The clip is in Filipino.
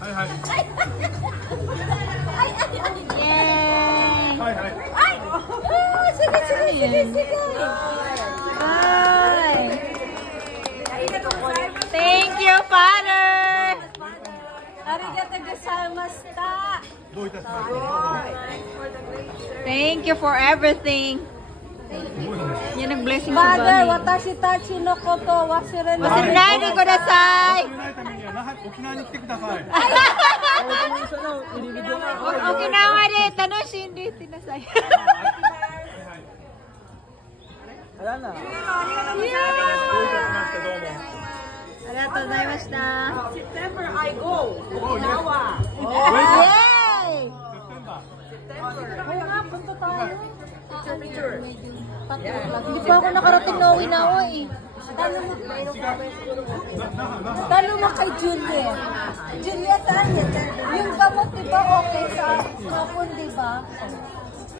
はいはい。イエーイ。はいはい。Thank you, Father. ありがとうございました。どういたしまして。Thank you for everything. Yan ang blessing sa Father, bahay. watashi tachi no koto wasurenai. Wasanai kudasai. 忘れないためには沖縄に来てください。Okinawa de tanoshin de tinasai. どういたしましてどうも。ありがとうございました。 September I go Okinawa. Yay! Oo nga, punta tayo. Picture. Hindi pa ako nakarating na Okinawa eh. Tanong mo kay Juliet. Juliet, ano? Yung gamot, di ba okay sa hapon, di ba?